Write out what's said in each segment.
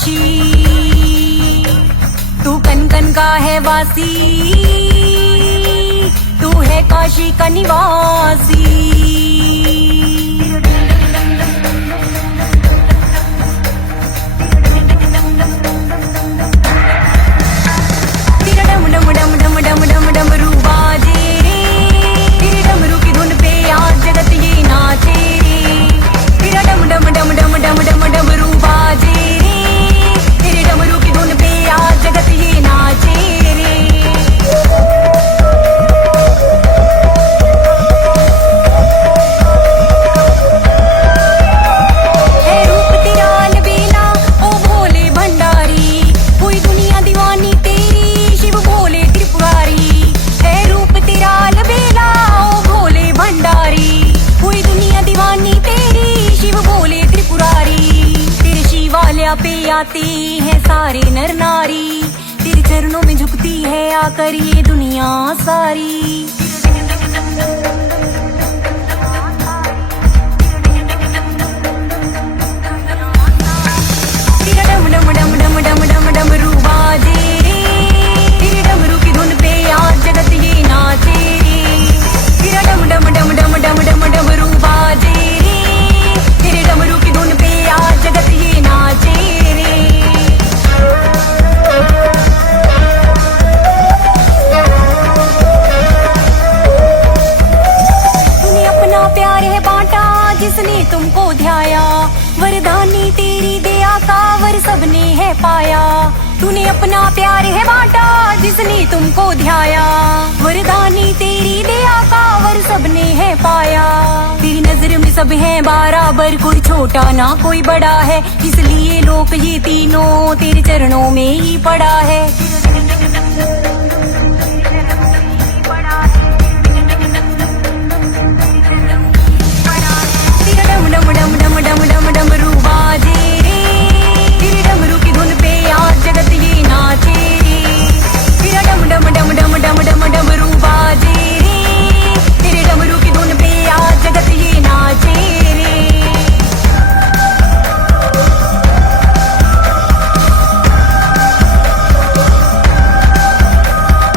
काशी, तू कन कन का है वासी, तू है काशी का निवासी। तेरा डम डम डम डम डम डम डमरू बाजे रे, तेरे डमरू की धुन पे आज जगत ये नाचे रे। तेरा डम डम डम डम डम डम डमरू बाजे रे, तेरे डमरू की धुन पे आज जगत ये नाचे रे। है रूप तेरा अलबेला ओ भोले भंडारी, पूरी दुनिया दीवानी तेरी शिव भोले त्रिपुरारी। है रूप तेरा अलबेला ओ भोले भंडारी, पूरी दुनिया दीवानी तेरी शिव भोले त्रिपुरारी। तेरे शिवालया पे आते हैं सारे नर नारी, तेरे चरणों में झुकती है आकर ये दुनिया सारी। तेरा डम डम डम डम डम डम डमरू बाजे रे, तेरे डमरू की धुन पे आज जगत ये नाचे रे। तेरा डम डम डम डम डम डम डमरू बाजे रे, तेरे डमरू की धुन पे आज जगत ये नाचे रे। तूने अपना प्यार है बांटा जिसने तुमको ध्याया, वरदानी तेरी दया का वर सबने है पाया। तूने अपना प्यार है बांटा जिसने तुमको ध्याया, वरदानी तेरी दया का वर सबने है पाया। तेरी नजर में सब है बराबर, कोई छोटा ना कोई बड़ा है, इसलिए लोग ये तीनों तेरे चरणों में ही पड़ा है। तेरा डम डम डम डम डम डम डमरू बाजे रे, तेरे डमरू की धुन पे आज जगत ये नाचे रे। तेरा डम डम डम डम डम डम डमरू बाजे रे, तेरे डमरू की धुन पे आज जगत ये नाचे रे।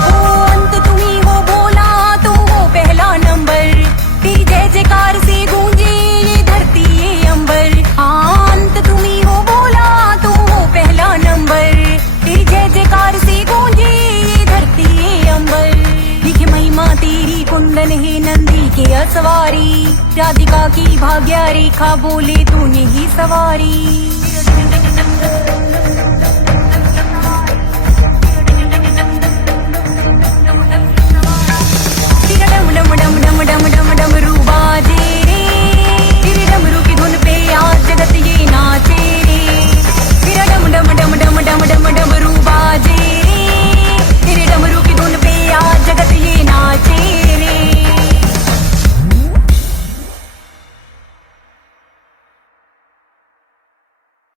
ओ अंत तुम्ही हो भोला, तुम हो पहला नंबर, तेरी जय जयकार से गूंजे ये धरती ये अंबर। अंत तुम्ही हो भोला, तुम हो पहला नंबर, तेरी जय जयकार से गूंजे ये धरती ये अंबर। लिखे महिमा तेरी कुंदन है नंदी के असवारी, राधिका की भाग्य रेखा बोले तूने ही सवारी।